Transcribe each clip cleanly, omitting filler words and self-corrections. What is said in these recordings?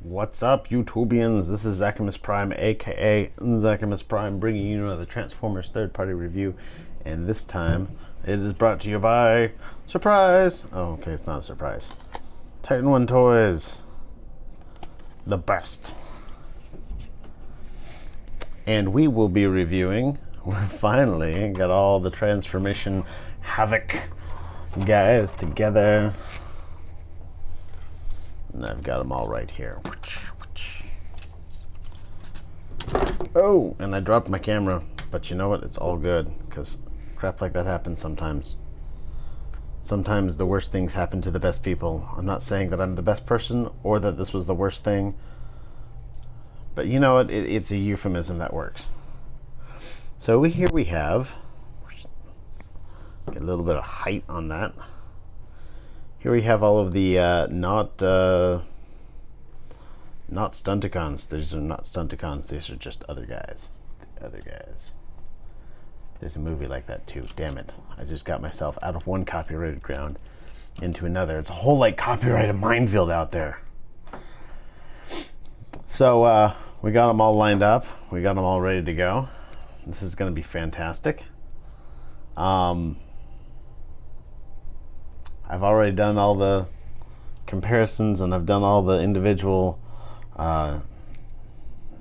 What's up, YouTubians? This is Zachamus Prime, aka Zachamus Prime, bringing you another Transformers third-party review, and this time it is brought to you by surprise. Oh, okay, it's not a surprise. Titanonetoys, the best. And we will be reviewing. We finally got all the Transformission Havoc guys together. And I've got them all right here. Oh, and I dropped my camera, but you know what? It's all good, because crap like that happens sometimes. Sometimes the worst things happen to the best people. I'm not saying that I'm the best person or that this was the worst thing, but you know what? It's a euphemism that works. So here we have, get a little bit of height on that. Here we have all of the not Stunticons. These are not Stunticons. These are just other guys. Other guys. There's a movie like that too. Damn it! I just got myself out of one copyrighted ground into another. It's a whole like copyrighted minefield out there. So we got them all lined up. We got them all ready to go. This is going to be fantastic. I've already done all the comparisons and I've done all the individual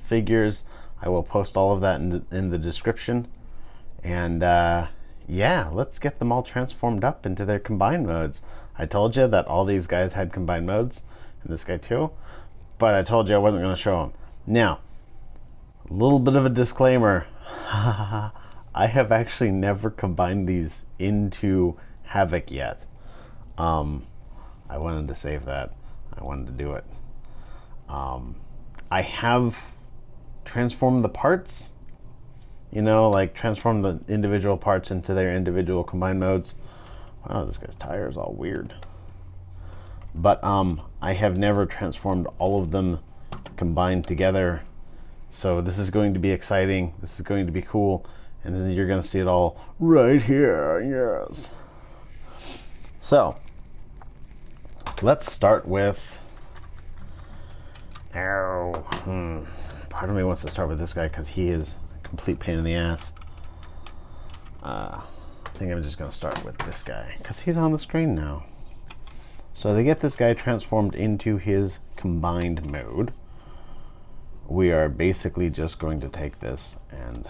figures. I will post all of that in the description. And yeah, let's get them all transformed up into their combined modes. I told you that all these guys had combined modes, and this guy too, but I told you I wasn't going to show them. Now, a little bit of a disclaimer. I have actually never combined these into Havoc yet. I wanted to save that. I wanted to do it. I have transformed the parts, you know, like transform the individual parts into their individual combined modes. Wow, this guy's tire is all weird. But I have never transformed all of them combined together. So this is going to be exciting. This is going to be cool. And then you're going to see it all right here. Yes. So let's start with, part of me wants to start with this guy because he is a complete pain in the ass. I think I'm just going to start with this guy because he's on the screen now. So to get this guy transformed into his combined mode, we are basically just going to take this and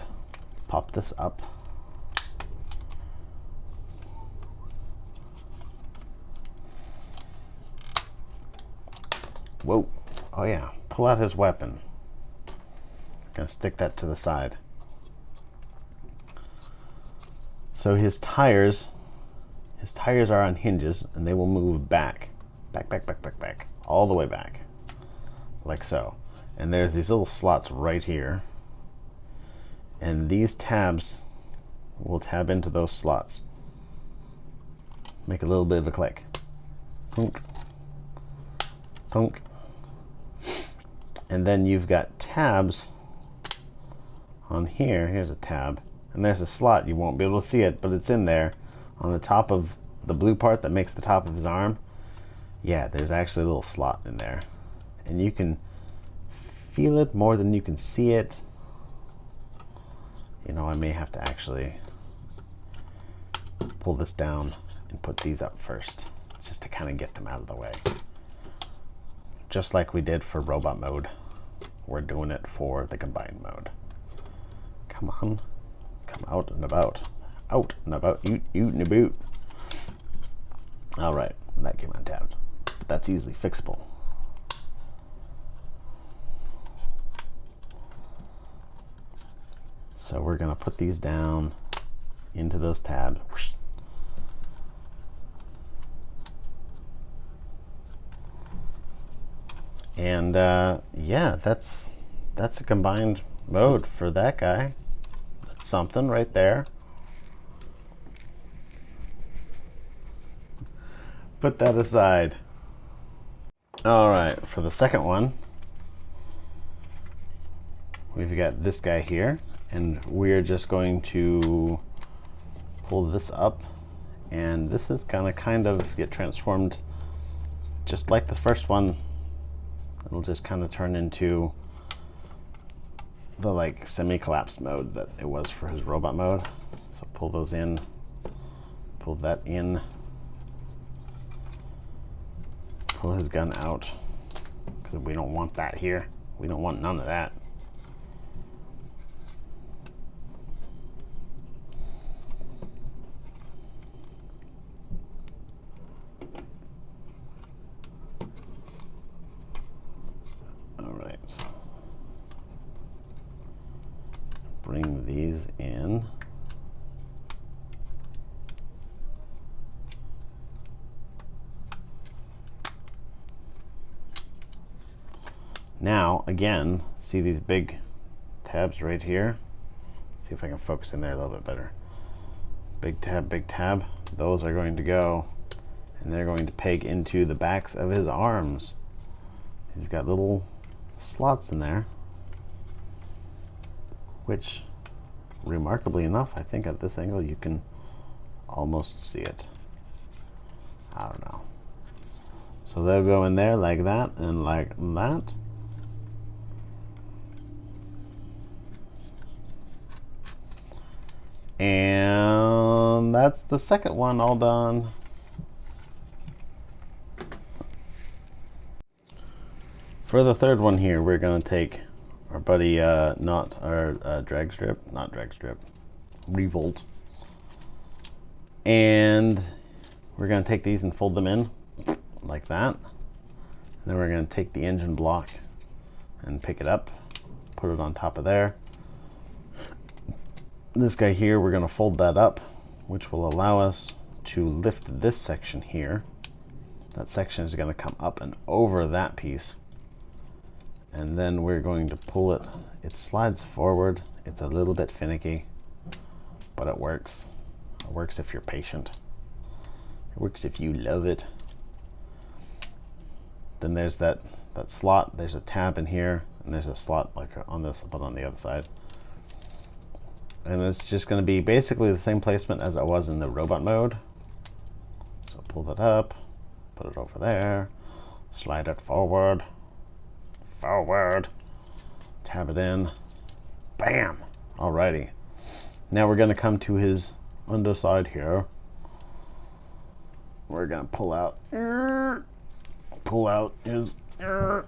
pop this up. Whoa. Oh yeah, pull out his weapon. Gonna stick that to the side. So his tires are on hinges and they will move back, all the way back, like so. And there's these little slots right here. And these tabs will tab into those slots. Make a little bit of a click. Thunk. Thunk. And then you've got tabs on here. Here's a tab. And there's a slot. You won't be able to see it, but it's in there on the top of the blue part that makes the top of his arm. Yeah, there's actually a little slot in there. And you can feel it more than you can see it. You know, I may have to actually pull this down and put these up first, just to kind of get them out of the way. Just like we did for robot mode, we're doing it for the combined mode. Come on, come out and about, oot and about. All right, that came untabbed, but that's easily fixable. So we're gonna put these down into those tabs. And yeah, that's a combined mode for that guy. That's something right there. Put that aside. All right, for the second one, we've got this guy here, and we're just going to pull this up, and this is gonna kind of get transformed just like the first one. It'll just kind of turn into the like semi-collapsed mode that it was for his robot mode. So pull those in, pull that in, pull his gun out, because we don't want that here. We don't want none of that. Bring these in. Now, again, see these big tabs right here? See if I can focus in there a little bit better. Big tab, big tab. Those are going to go, and they're going to peg into the backs of his arms. He's got little slots in there, which, remarkably enough, I think at this angle you can almost see it. I don't know. So they'll go in there like that and like that. And that's the second one all done. For the third one here, we're gonna take our buddy, not our Revolt. And we're gonna take these and fold them in like that. And then we're gonna take the engine block and pick it up, put it on top of there. This guy here, we're gonna fold that up, which will allow us to lift this section here. That section is gonna come up and over that piece. And then we're going to pull it. It slides forward. It's a little bit finicky, but it works. It works if you're patient. It works if you love it. Then there's that slot. There's a tab in here, and there's a slot like on this, but on the other side. And it's just going to be basically the same placement as it was in the robot mode. So pull that up, put it over there, slide it forward. Forward, tab it in, bam. Alrighty, now we're going to come to his underside here. We're going to pull out his oh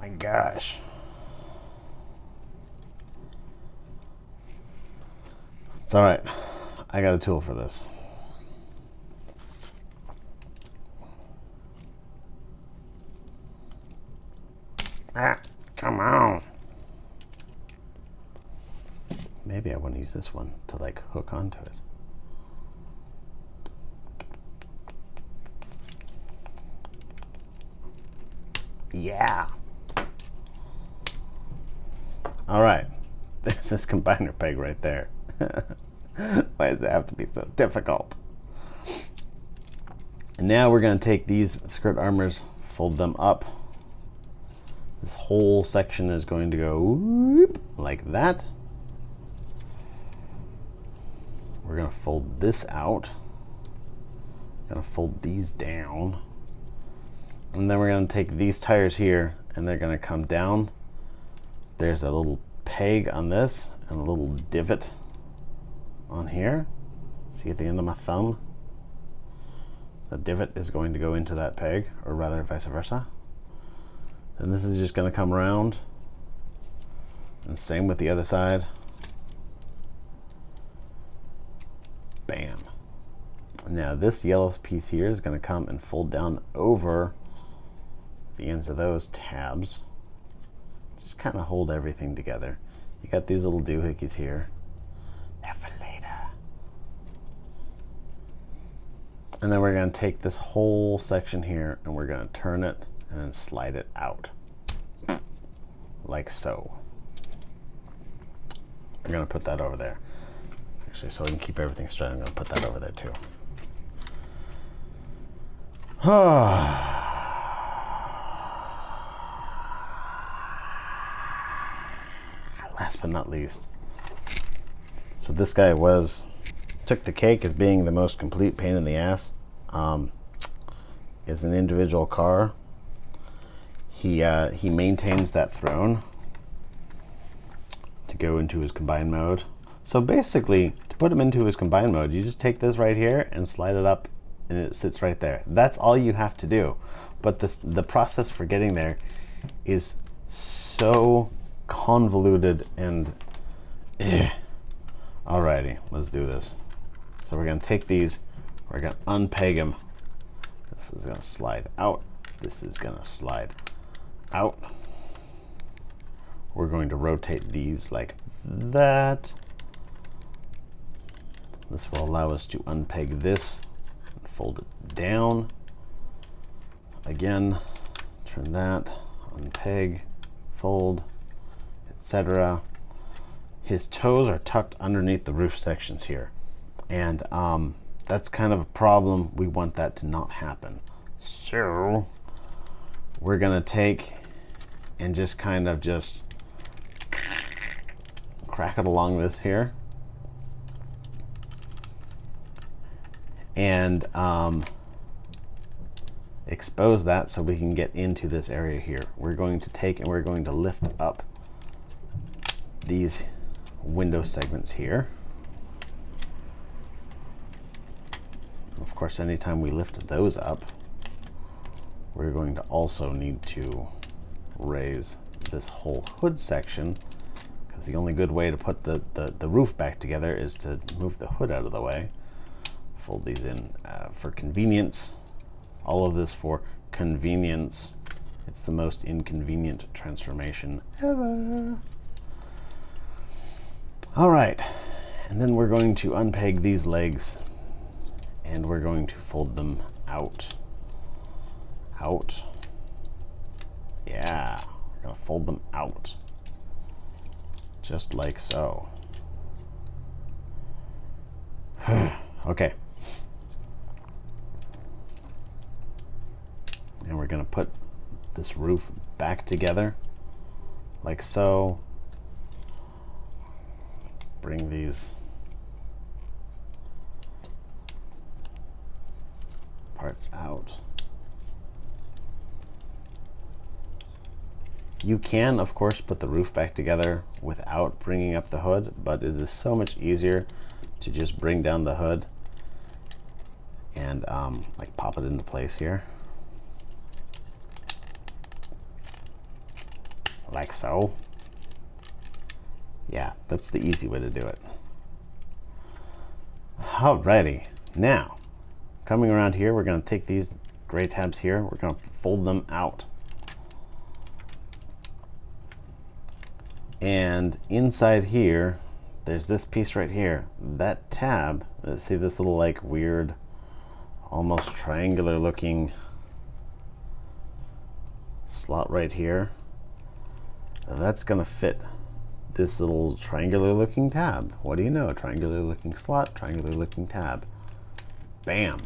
my gosh, it's all right, I got a tool for this. Come on. Maybe I want to use this one to like hook onto it. Yeah. All right. There's this combiner peg right there. Why does it have to be so difficult? And now we're going to take these skirt armors, fold them up. This whole section is going to go whoop, like that. We're going to fold this out. We're going to fold these down. And then we're going to take these tires here, and they're going to come down. There's a little peg on this and a little divot on here. See at the end of my thumb? The divot is going to go into that peg, or rather vice versa. And this is just going to come around, and same with the other side. Bam. Now this yellow piece here is going to come and fold down over the ends of those tabs. Just kind of hold everything together. You got these little doohickeys here. They're for later. And then we're going to take this whole section here, and we're going to turn it and then slide it out like so. I'm going to put that over there. Actually, so we can keep everything straight, I'm going to put that over there too. last but not least, so this guy took the cake as being the most complete pain in the ass. Is an individual car. He maintains that throne to go into his combined mode. So basically, to put him into his combined mode, you just take this right here and slide it up, and it sits right there. That's all you have to do. But the process for getting there is so convoluted and alrighty, let's do this. So we're gonna take these, we're gonna unpeg them. This is gonna slide out. This is gonna slide out. We're going to rotate these like that. This will allow us to unpeg this and fold it down. Again, turn that, unpeg, fold, etc. His toes are tucked underneath the roof sections here. And that's kind of a problem. We want that to not happen. So we're gonna take and just kind of just crack it along this here. And expose that so we can get into this area here. We're going to take and we're going to lift up these window segments here. Of course, anytime we lift those up, we're going to also need to raise this whole hood section, because the only good way to put the roof back together is to move the hood out of the way. Fold these in for convenience. All of this for convenience. It's the most inconvenient transformation ever. All right, and then we're going to unpeg these legs and we're going to fold them out. Out. Yeah, we're gonna fold them out. Just like so. Okay. And we're gonna put this roof back together like so. Bring these parts out. You can, of course, put the roof back together without bringing up the hood, but it is so much easier to just bring down the hood and like pop it into place here. Like so. Yeah, that's the easy way to do it. Alrighty, now coming around here, we're going to take these gray tabs here, we're going to fold them out. And inside here, there's this piece right here. That tab, see this little like weird, almost triangular looking slot right here? That's going to fit this little triangular looking tab. What do you know? Triangular looking slot, triangular looking tab. Bam.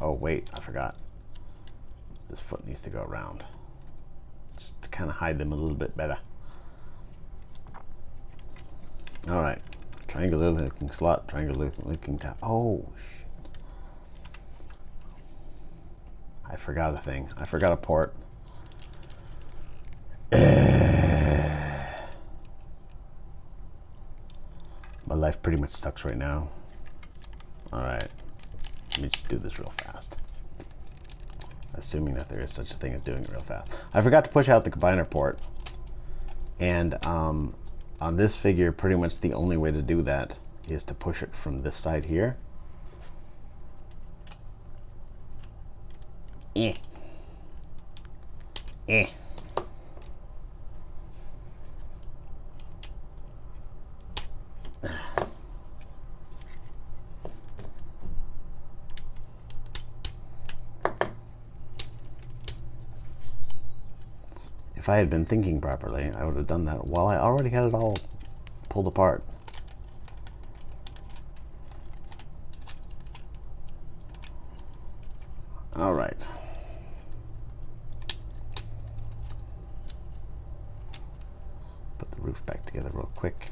Oh wait, I forgot. This foot needs to go around. Just to kind of hide them a little bit better. All right, triangular looking slot, triangular looking tab. Oh shit. I forgot a thing. I forgot a port. My life pretty much sucks right now. All right, let me just do this real fast. Assuming that there is such a thing as doing it real fast. I forgot to push out the combiner port. And on this figure, pretty much the only way to do that is to push it from this side here. Eh. Eh. If I had been thinking properly, I would have done that while I already had it all pulled apart. All right. Put the roof back together real quick.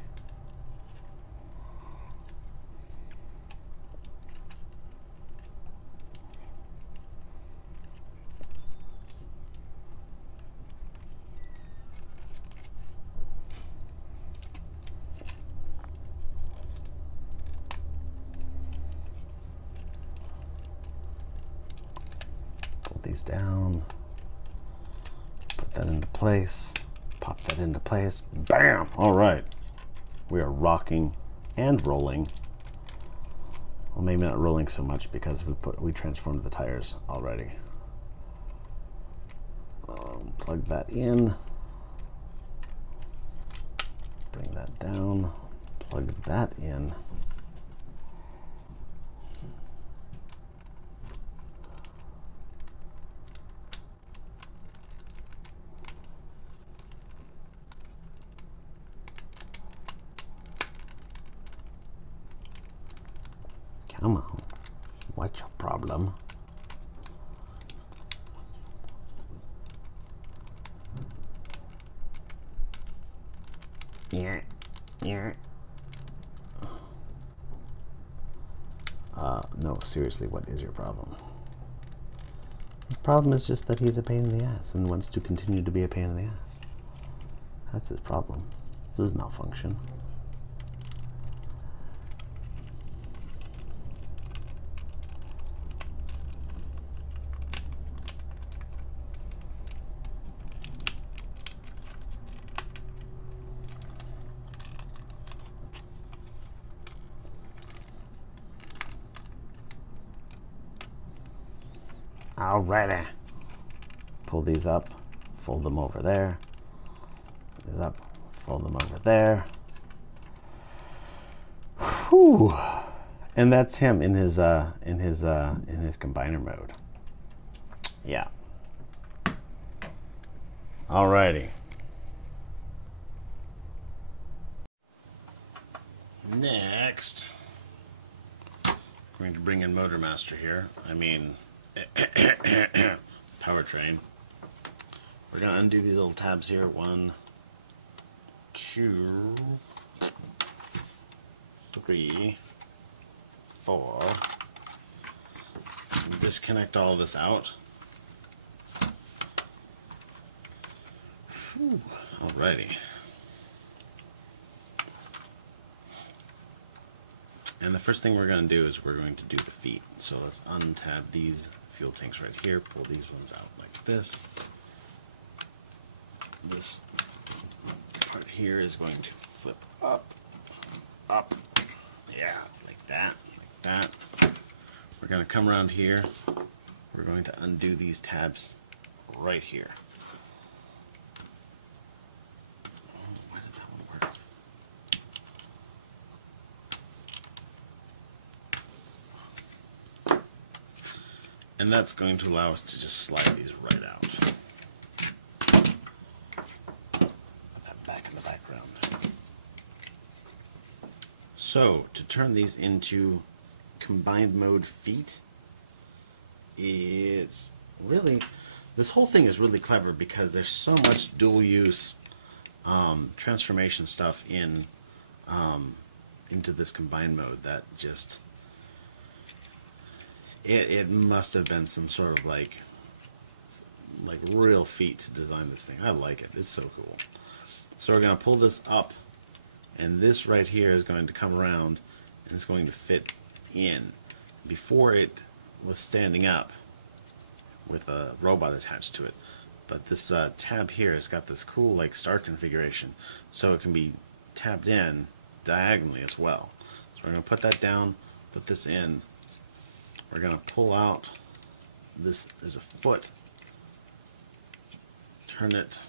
These down, put that into place, pop that into place, bam! All right, we are rocking and rolling. Well, maybe not rolling so much because we transformed the tires already. Plug that in, bring that down, plug that in. Come on, what's your problem? Yeah. No, seriously, what is your problem? His problem is just that he's a pain in the ass and wants to continue to be a pain in the ass. That's his problem. It's his malfunction. Alrighty. Pull these up, fold them over there. Pull these up, fold them over there. Whew. And that's him in his combiner mode. Yeah. Alrighty. Next, we're going to bring in Motor Master here. I mean, Powertrain. We're going to undo these little tabs here. 1, 2, 3, 4. Disconnect all this out. Whew. Alrighty. And the first thing we're going to do is we're going to do the feet. So let's untab these fuel tanks right here, pull these ones out like this. This part here is going to flip up, yeah, like that, We're going to come around here. We're going to undo these tabs right here. Why did that one work? And that's going to allow us to just slide these right out. Put that back in the background. So, to turn these into combined mode feet, it's really, this whole thing is really clever because there's so much dual use transformation stuff in into this combined mode that just it must have been some sort of like real feat to design this thing. I like it. It's so cool. So we're going to pull this up, and this right here is going to come around and it's going to fit in. Before it was standing up with a robot attached to it, but this tab here has got this cool like star configuration, so it can be tabbed in diagonally as well. So we're going to put that down, put this in. We're going to pull out, this is a foot, turn it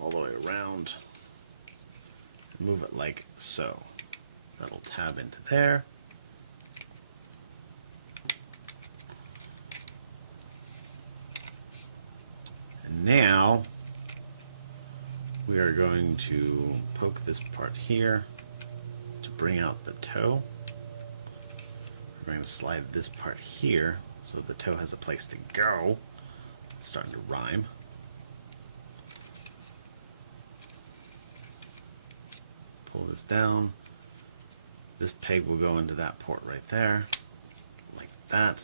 all the way around, move it like so. That'll tab into there. And now we are going to poke this part here to bring out the toe. We're going to slide this part here so the toe has a place to go. It's starting to rhyme. pull this down. This peg will go into that port right there, like that.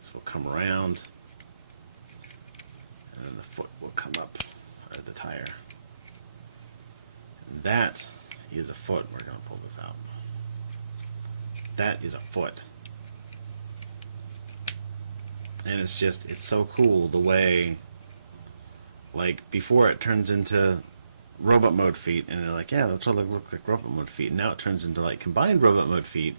This will come around, and then the foot will come up, or the tire. And that is a foot. We're going to pull this out. That is a foot. And it's just, it's so cool the way, like, before it turns into robot mode feet, and they're like, yeah, that's what they look like, robot mode feet. And now it turns into like combined robot mode feet,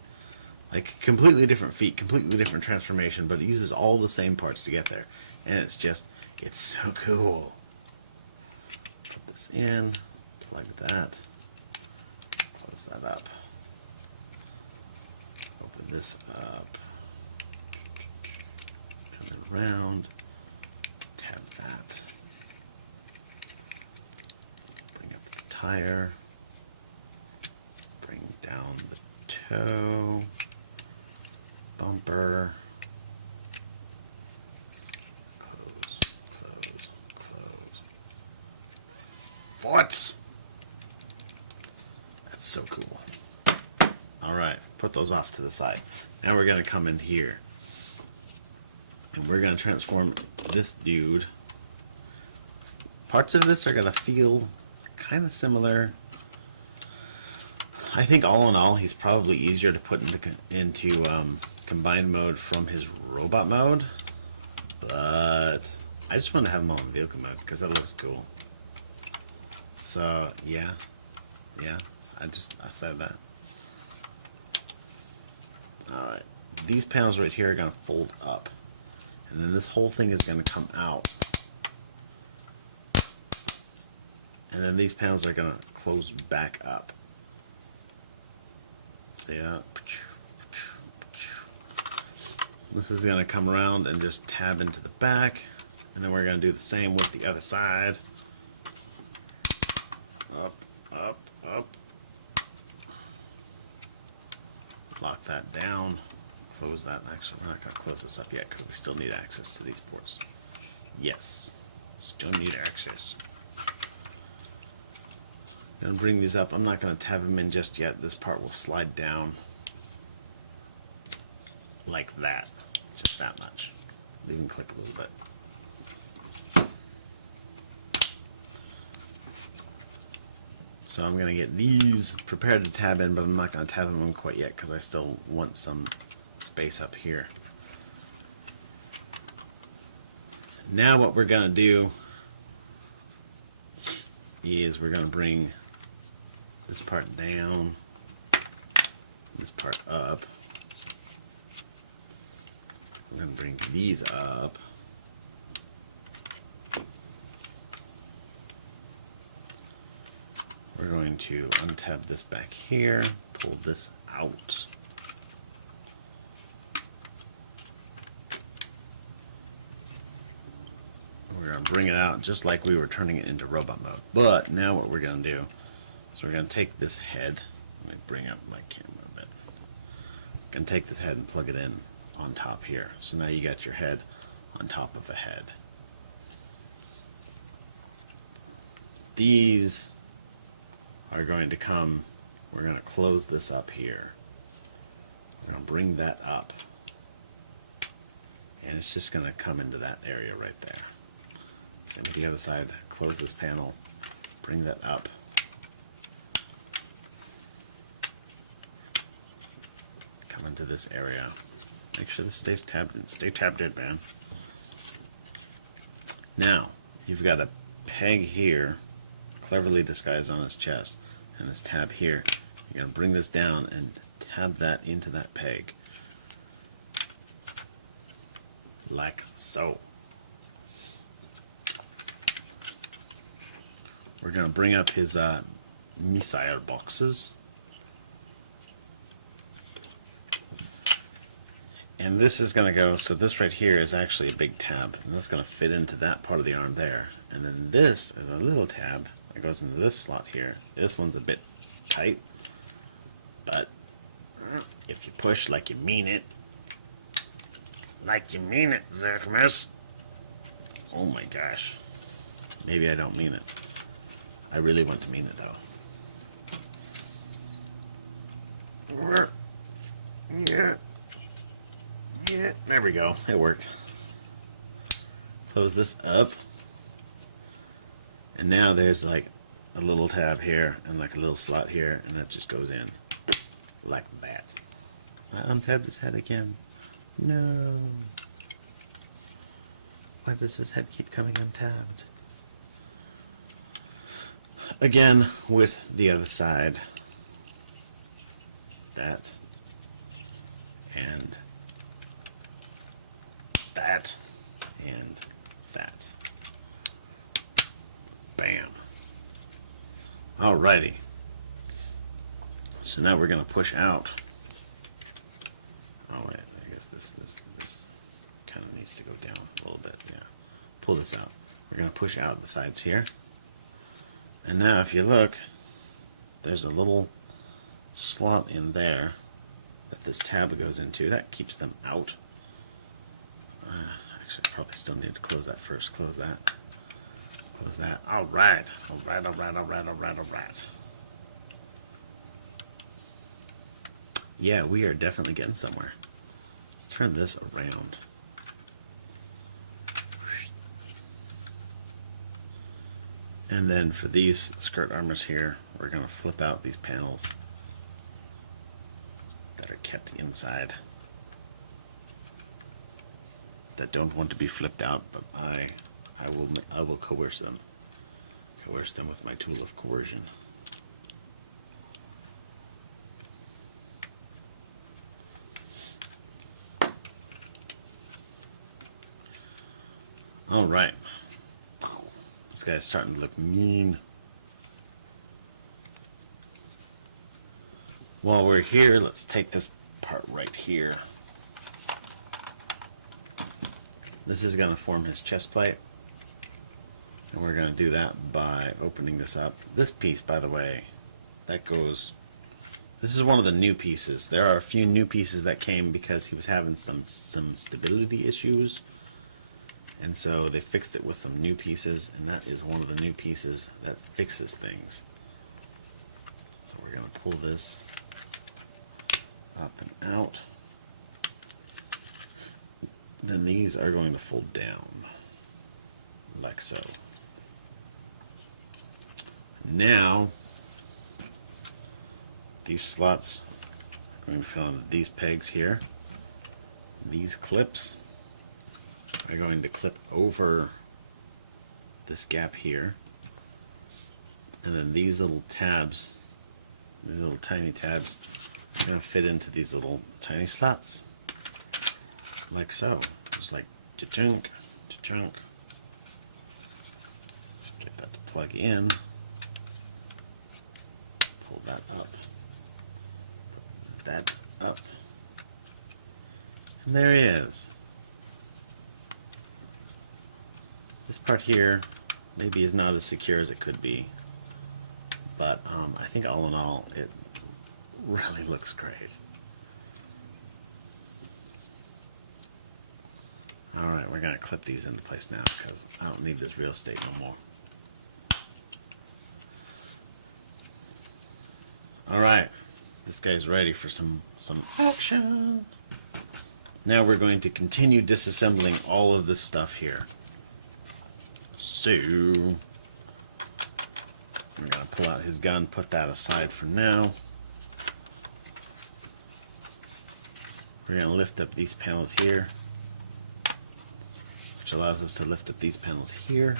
like completely different feet, completely different transformation, but it uses all the same parts to get there. And it's just, it's so cool. Put this in, plug that, close that up, open this up, come it around, tab that. Tire, bring down the toe, bumper, close, close, close. Foot! That's so cool. Alright, put those off to the side. Now we're going to come in here, and we're going to transform this dude. Parts of this are going to feel kind of similar. I think all in all, he's probably easier to put into combined mode from his robot mode, but I just want to have him all in vehicle mode because that looks cool. So yeah, I said that. All right, these panels right here are going to fold up, and then this whole thing is going to come out. And then these panels are going to close back up. See that? This is going to come around and just tab into the back. And then we're going to do the same with the other side. Up, up, up. Lock that down. Close that. Actually, we're not going to close this up yet because we still need access to these ports. Yes, still need access. Gonna bring these up. I'm not gonna tab them in just yet. This part will slide down like that, just that much. Even click a little bit. So I'm gonna get these prepared to tab in, but I'm not gonna tab them in quite yet because I still want some space up here. Now what we're gonna do is we're gonna bring this part down, this part up. We're going to bring these up. We're going to untab this back here, pull this out. We're going to bring it out just like we were turning it into robot mode. But now what we're going to do is we're going to take this head. Let me bring up my camera a bit. We're going to take this head and plug it in on top here. So now you got your head on top of a head. These are going to come, we're going to close this up here. We're going to bring that up. And it's just going to come into that area right there. Same with the other side. Close this panel, bring that up. Come into this area. Make sure this stays tabbed in. Stay tabbed in, man. Now, you've got a peg here, cleverly disguised on his chest, and this tab here. You're going to bring this down and tab that into that peg. Like so. We're going to bring up his missile boxes. And this is going to go, so this right here is actually a big tab, and that's going to fit into that part of the arm there. And then this is a little tab that goes into this slot here. This one's a bit tight, but if you push like you mean it, Zerkmus. Oh my gosh. Maybe I don't mean it. I really want to mean it though. Yeah, there we go. It worked. Close this up. And now there's like a little tab here and like a little slot here, and that just goes in like that. I untabbed his head again. No. Why does his head keep coming untabbed? Again, with the other side. That. And that. And that. Bam. Alrighty. So now we're going to push out. Oh wait, I guess this kind of needs to go down a little bit. Yeah. Pull this out. We're going to push out the sides here. And now if you look, there's a little slot in there that this tab goes into. That keeps them out. Actually, I probably still need to close that first. Close that. Close that. Alright. Alright. Yeah, we are definitely getting somewhere. Let's turn this around. And then for these skirt armors here, we're going to flip out these panels that are kept inside, that don't want to be flipped out, but I will coerce them with my tool of coercion. All right, this guy's starting to look mean. While we're here, let's take this part right here. This is going to form his chest plate, and we're going to do that by opening this up. This piece, by the way, that goes, this is one of the new pieces. There are a few new pieces that came because he was having some stability issues, and so they fixed it with some new pieces, and that is one of the new pieces that fixes things. So we're going to pull this up and out. Then these are going to fold down like so. Now these slots are going to fit onto these pegs here. These clips are going to clip over this gap here, and then these little tabs, these little tiny tabs, are going to fit into these little tiny slots like so, just like cha-chunk, cha-chunk. Get that to plug in, pull that up, put that up, and there he is. This part here maybe is not as secure as it could be, but I think all in all it really looks great. Alright, we're going to clip these into place now because I don't need this real estate no more. Alright, this guy's ready for some action. Now we're going to continue disassembling all of this stuff here. So, we're going to pull out his gun, put that aside for now. We're going to lift up these panels here, which allows us to lift up these panels here,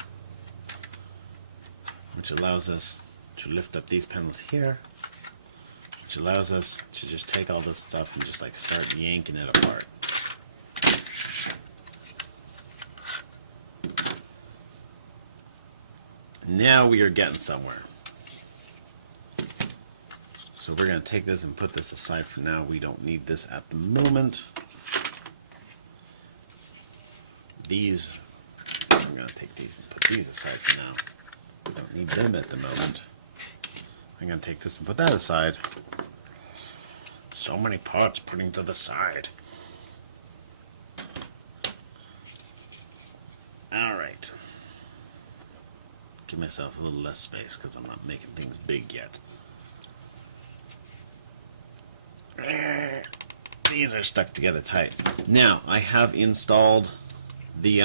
which allows us to lift up these panels here, which allows us to just take all this stuff and just like start yanking it apart. Now we are getting somewhere. So we're going to take this and put this aside for now. We don't need this at the moment. These, I'm going to take these and put these aside for now. We don't need them at the moment. I'm going to take this and put that aside. So many parts putting to the side. Alright. Give myself a little less space because I'm not making things big yet. These are stuck together tight. Now I have installed the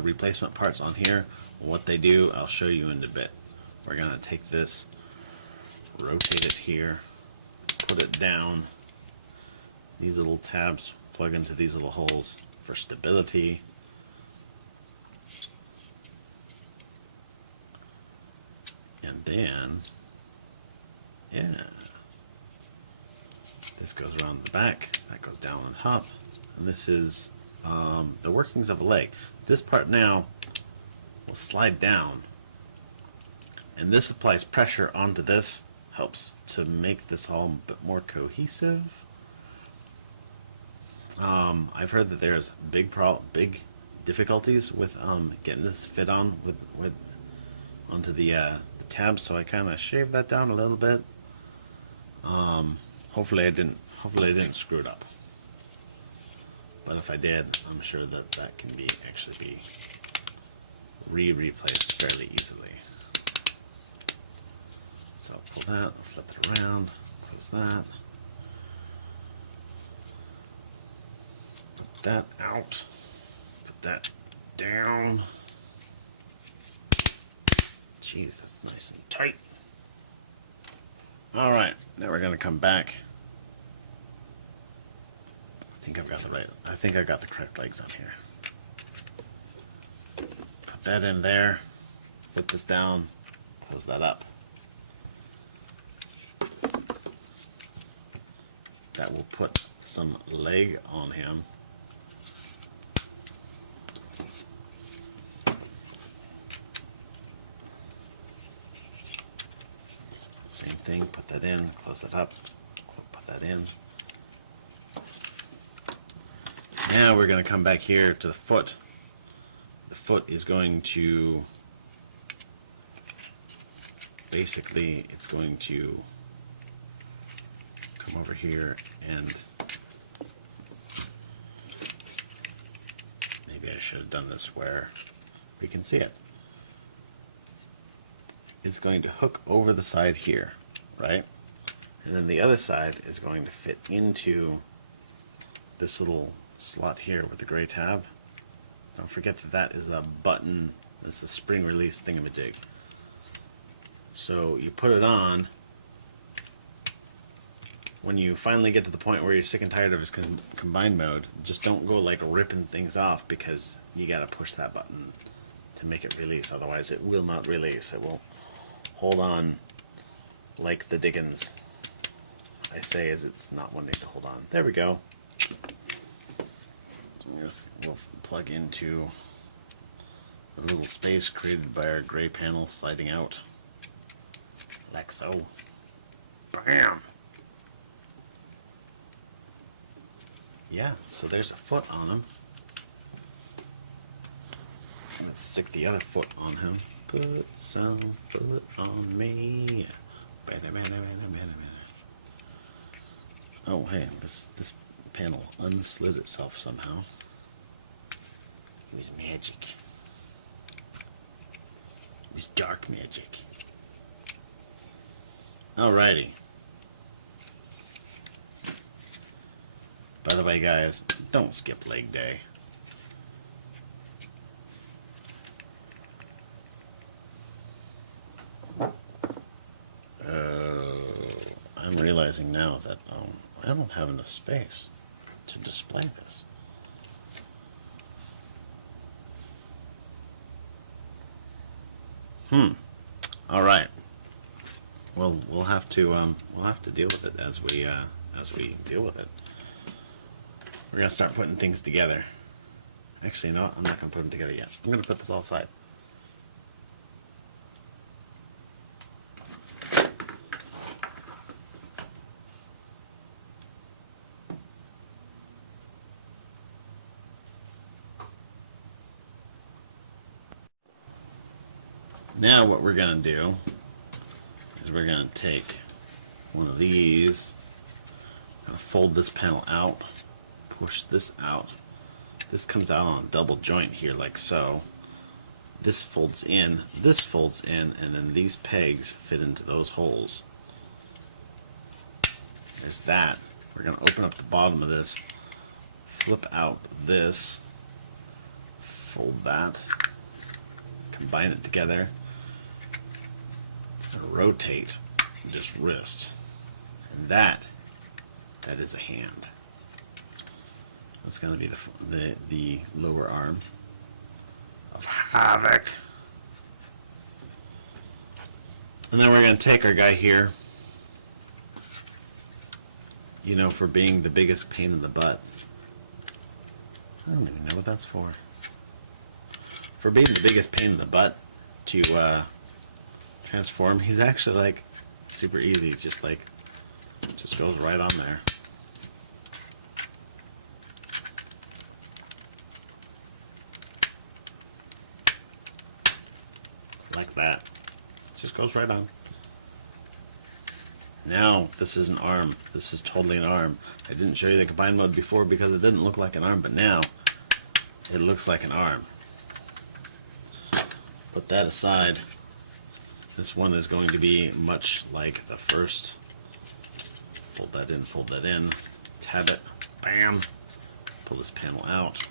replacement parts on here. What they do, I'll show you in a bit. We're gonna take this, rotate it here, put it down. These little tabs plug into these little holes for stability. And then, yeah, this goes around the back, that goes down on top, and this is the workings of a leg. This part now will slide down, and this applies pressure onto this, helps to make this all a bit more cohesive. I've heard that there's big difficulties with getting this fit on with onto the tabs, so I kind of shaved that down a little bit. Hopefully I didn't screw it up. But if I did, I'm sure that can actually be replaced fairly easily. So pull that, flip it around, close that. Put that out. Put that down. Jeez, that's nice and tight. Alright, now we're going to come back. I think I got the correct legs on here. Put that in there, flip this down, close that up. That will put some leg on him. Same thing, put that in, close that up, put that in. Now we're going to come back here to the foot. The foot is going to, basically, it's going to come over here, and maybe I should have done this where we can see it. It's going to hook over the side here, right? And then the other side is going to fit into this little slot here with the gray tab. Don't forget that is a button, that's a spring release thingamajig. So you put it on. When you finally get to the point where you're sick and tired of his combined mode, just don't go like ripping things off, because you gotta push that button to make it release, otherwise it will not release. It will hold on like the Dickens. I say as it's not wanting to hold on. There we go. This will plug into the little space created by our gray panel sliding out, like so. Bam! Yeah, so there's a foot on him. Let's stick the other foot on him. Put some foot on me. Oh, hey, this panel unslid itself somehow. It was magic. It was dark magic. Alrighty. By the way, guys, don't skip leg day. I'm realizing now that I don't have enough space to display this. All right. Well, we'll have to deal with it as we deal with it. We're gonna start putting things together. Actually, no, I'm not gonna put them together yet. I'm gonna put this all aside. Now what we're going to do is we're going to take one of these, fold this panel out, push this out. This comes out on a double joint here like so. This folds in, and then these pegs fit into those holes. There's that. We're going to open up the bottom of this, flip out this, fold that, combine it together, and rotate this wrist. And that is a hand. That's going to be the lower arm of Havoc. And then we're going to take our guy here, you know, for being the biggest pain in the butt. I don't even know what that's for. For being the biggest pain in the butt to transform, he's actually like super easy. Just goes right on there. Like that. Just goes right on. Now, this is an arm. This is totally an arm. I didn't show you the combine mode before because it didn't look like an arm, but now it looks like an arm. Put that aside. This one is going to be much like the first. Fold that in, tab it, bam, pull this panel out,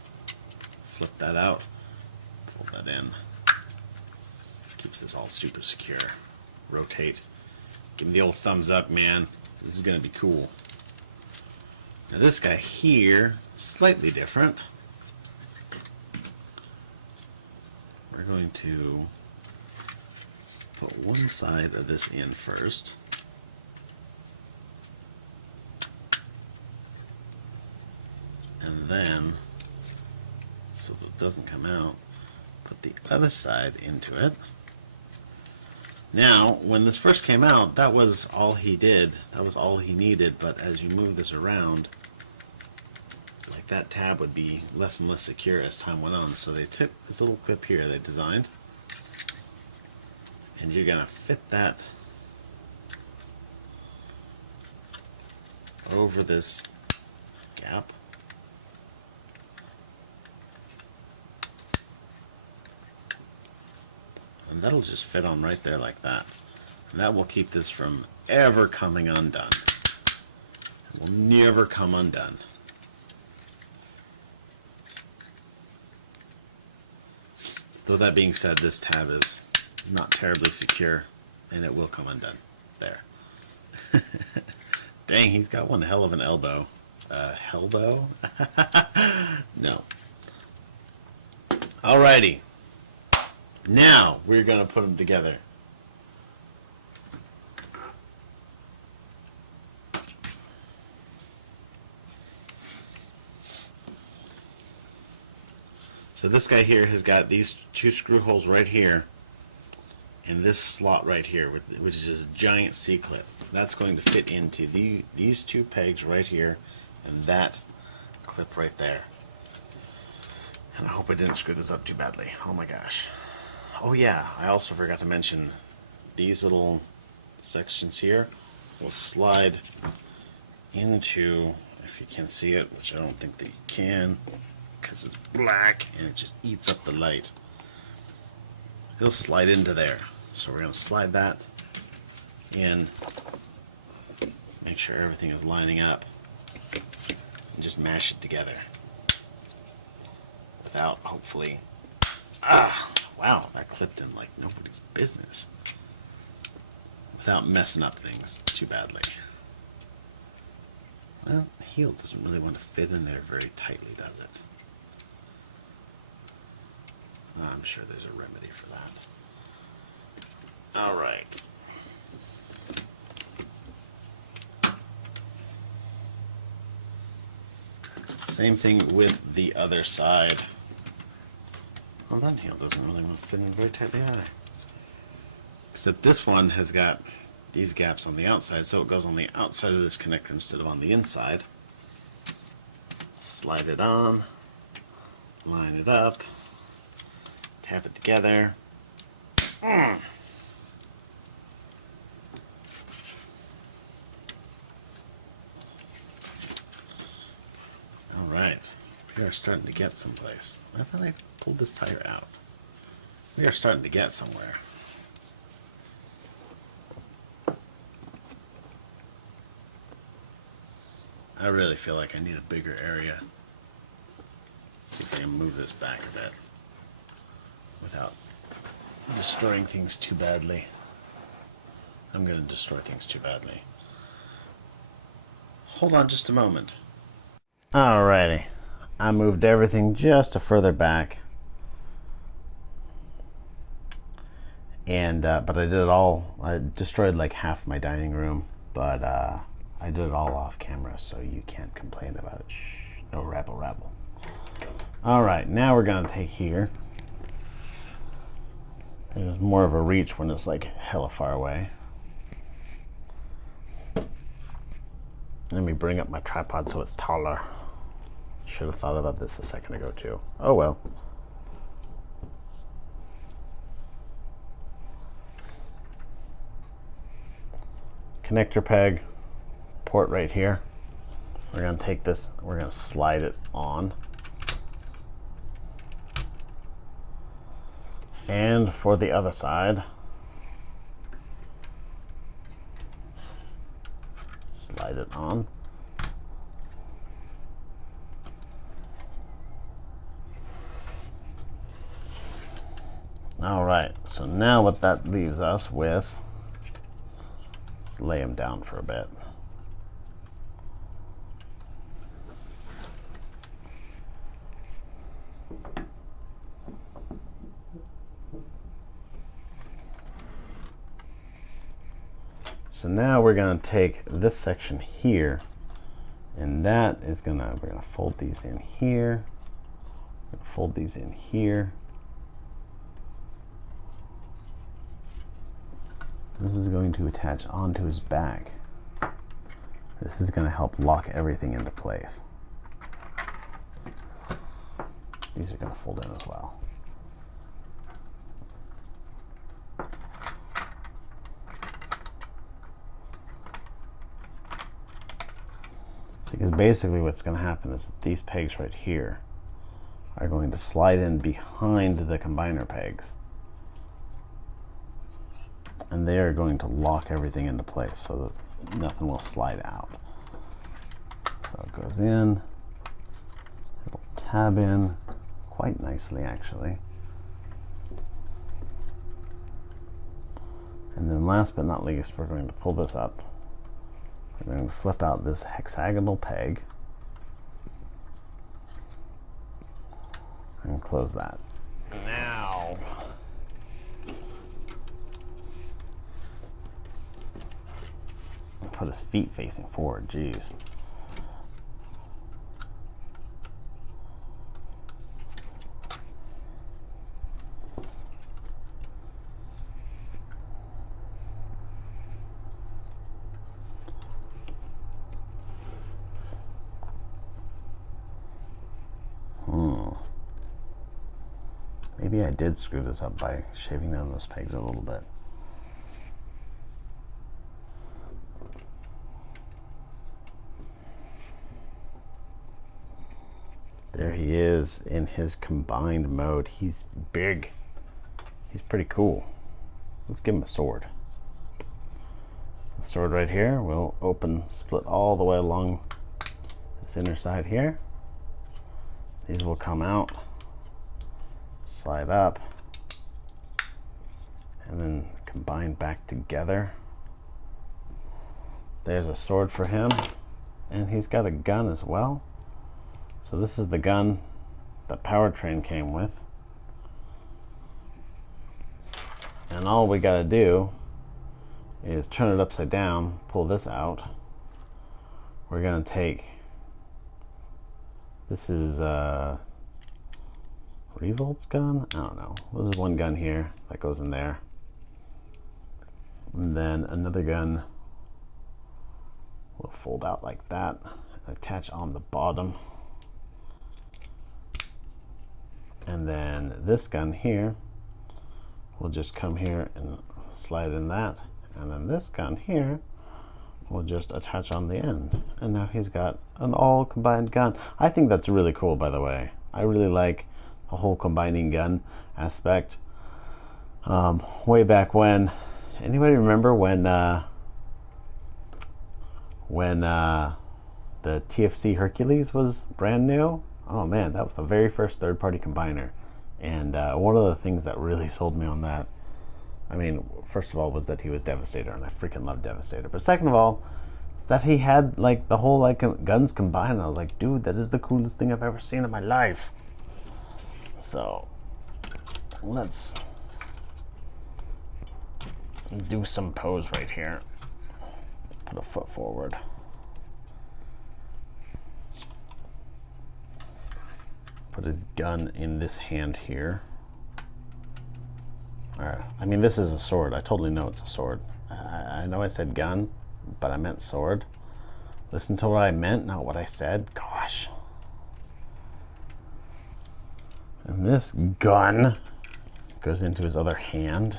flip that out, pull that in. Keeps this all super secure. Rotate. Give me the old thumbs up, man. This is going to be cool. Now this guy here, slightly different. We're going to put one side of this in first. And then, so that it doesn't come out, put the other side into it. Now, when this first came out, that was all he did. That was all he needed, but as you move this around, like that tab would be less and less secure as time went on. So they took this little clip here they designed, and you're going to fit that over this gap. And that'll just fit on right there like that. And that will keep this from ever coming undone. It will never come undone. Though that being said, this tab is not terribly secure, and it will come undone. There. Dang, he's got one hell of an elbow. Hellbow? No. Alrighty. Now we're going to put them together. So this guy here has got these two screw holes right here and this slot right here, which is just a giant C-clip. That's going to fit into these two pegs right here and that clip right there. And I hope I didn't screw this up too badly. Oh my gosh. Oh yeah, I also forgot to mention these little sections here will slide into, if you can see it, which I don't think that you can because it's black and it just eats up the light. It'll slide into there. So we're going to slide that in, make sure everything is lining up, and just mash it together without, hopefully, wow, that clipped in like nobody's business. Without messing up things too badly. Well, the heel doesn't really want to fit in there very tightly, does it? I'm sure there's a remedy for that. Alright. Same thing with the other side. Well, that heel doesn't really want to fit in very tightly either. Except this one has got these gaps on the outside, so it goes on the outside of this connector instead of on the inside. Slide it on, line it up, tap it together. Alright, we are starting to get someplace. I thought I pulled this tire out. We are starting to get somewhere. I really feel like I need a bigger area. Let's see if I can move this back a bit without destroying things too badly. I'm going to destroy things too badly. Hold on just a moment. Alrighty. I moved everything just a further back. And but I did it all. I destroyed like half my dining room, but I did it all off camera, so you can't complain about it. Shh, no rabble rabble. All right, now we're gonna take here. There's more of a reach when it's like hella far away. Let me bring up my tripod so it's taller. Should have thought about this a second ago too. Oh well. Connector peg, port right here. We're going to take this, we're going to slide it on. And for the other side, slide it on. All right, so now what that leaves us with, let's lay them down for a bit. So now we're going to take this section here, and that is we're going to fold these in here. We're going to fold these in here. This is going to attach onto his back. This is going to help lock everything into place. These are going to fold in as well. Because basically what's going to happen is that these pegs right here are going to slide in behind the combiner pegs. And they are going to lock everything into place so that nothing will slide out. So it goes in, it'll tab in quite nicely actually. And then last but not least, we're going to pull this up. We're going to flip out this hexagonal peg and close that. Now, put his feet facing forward, geez. Maybe I did screw this up by shaving down those pegs a little bit. There he is in his combined mode. He's big. He's pretty cool. Let's give him a sword. The sword right here will split all the way along this inner side here. These will come out, slide up, and then combine back together. There's a sword for him, and he's got a gun as well. So this is the gun that Powertrain came with. And all we gotta do is turn it upside down, pull this out. We're gonna take, this is Revolt's gun? I don't know. There's one gun here that goes in there. And then another gun will fold out like that, attach on the bottom. And then this gun here will just come here and slide in that. And then this gun here will just attach on the end. And now he's got an all combined gun. I think that's really cool, by the way. I really like the whole combining gun aspect. Way back when, anybody remember when the TFC Hercules was brand new. Oh man, that was the very first third-party combiner. And one of the things that really sold me on that, I mean, first of all, was that he was Devastator, and I freaking love Devastator. But second of all, is that he had like the whole like guns combined. And I was like, dude, that is the coolest thing I've ever seen in my life. So let's do some pose right here. Put a foot forward. Put his gun in this hand here. Alright, I mean, this is a sword. I totally know it's a sword. I know I said gun, but I meant sword. Listen to what I meant, not what I said. Gosh. And this gun goes into his other hand.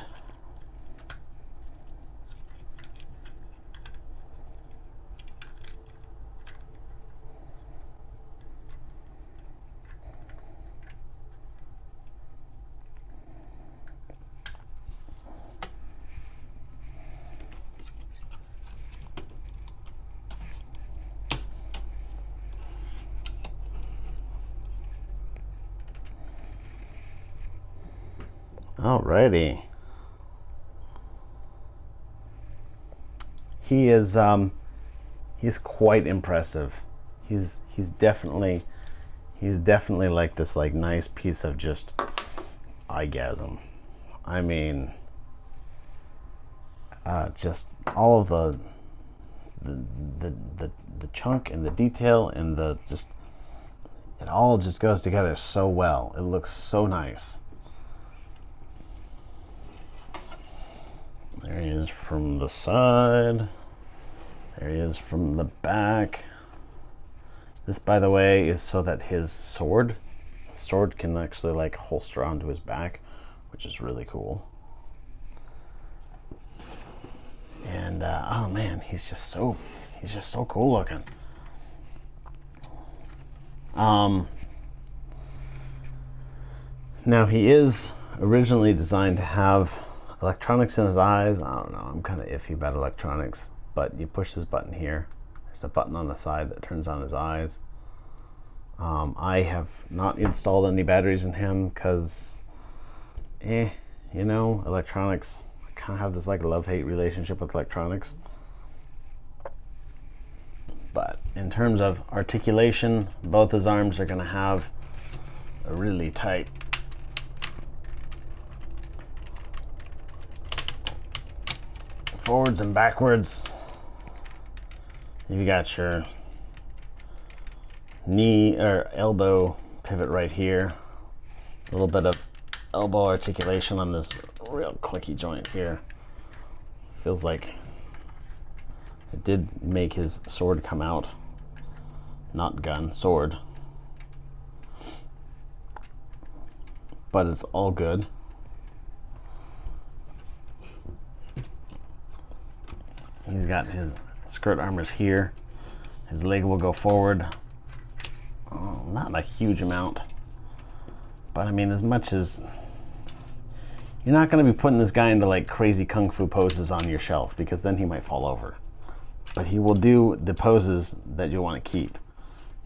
Alrighty. He is he's quite impressive. He's definitely like this like nice piece of just eyegasm. I mean, just all of the chunk and the detail and the just, it all just goes together so well. It looks so nice. There he is from the side. There he is from the back. This, by the way, is so that his sword can actually like holster onto his back, which is really cool. And oh man, he's just so cool looking. Now he is originally designed to have electronics in his eyes. I don't know, I'm kind of iffy about electronics, but you push this button here. There's a button on the side that turns on his eyes. I have not installed any batteries in him because, you know, electronics, I kind of have this like love-hate relationship with electronics. But in terms of articulation, both his arms are going to have a really tight forwards and backwards. You got your knee or elbow pivot right here. A little bit of elbow articulation on this real clicky joint here. Feels like it did make his sword come out. Not gun, sword. But it's all good. He's got his skirt armors here. His leg will go forward. Oh, not a huge amount. But I mean, as much as... You're not going to be putting this guy into like crazy kung fu poses on your shelf, because then he might fall over. But he will do the poses that you want to keep,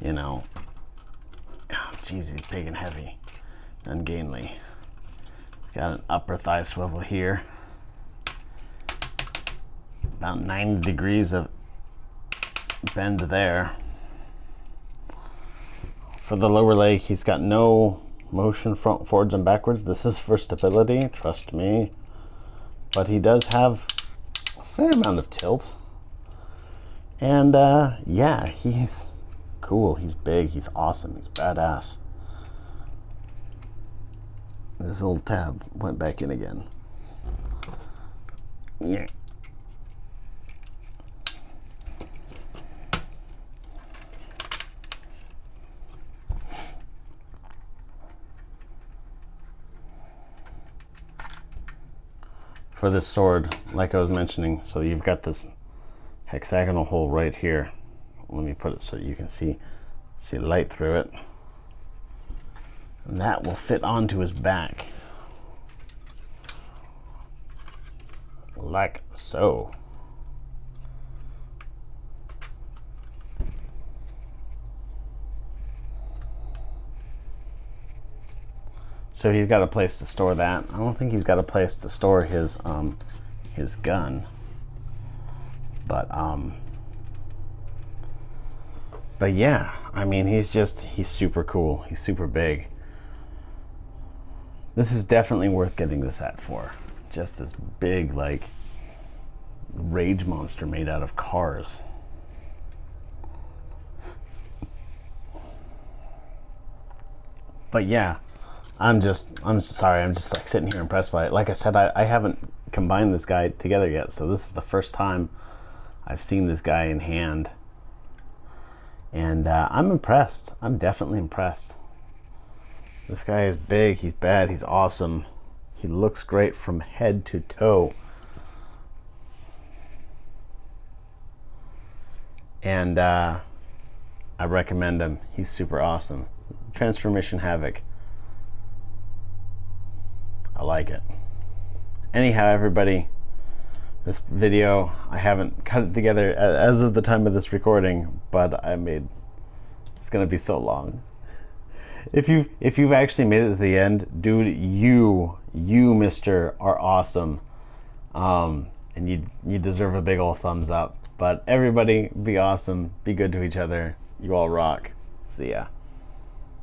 you know. Oh, geez, he's big and heavy. Ungainly. He's got an upper thigh swivel here. About 90 degrees of bend there. For the lower leg, he's got no motion forwards and backwards. This is for stability, trust me. But he does have a fair amount of tilt. And yeah, he's cool. He's big. He's awesome. He's badass. This little tab went back in again. Yeah. For this sword, like I was mentioning, so you've got this hexagonal hole right here. Let me put it so you can see light through it. And that will fit onto his back. Like so. So he's got a place to store that. I don't think he's got a place to store his gun. But yeah, I mean, he's super cool. He's super big. This is definitely worth getting the set for. Just this big, like, rage monster made out of cars. But yeah, I'm sorry, I'm just like sitting here impressed by it. Like I said, I haven't combined this guy together yet, so this is the first time I've seen this guy in hand. And I'm impressed. I'm definitely impressed. This guy is big, he's bad, he's awesome. He looks great from head to toe. And I recommend him. He's super awesome. Transformission Havoc. I like it. Anyhow, everybody, this video, I haven't cut it together as of the time of this recording, but it's gonna be so long. If you've actually made it to the end, dude, you mister are awesome. And you deserve a big old thumbs up. But everybody, be awesome, be good to each other. You all rock. See ya.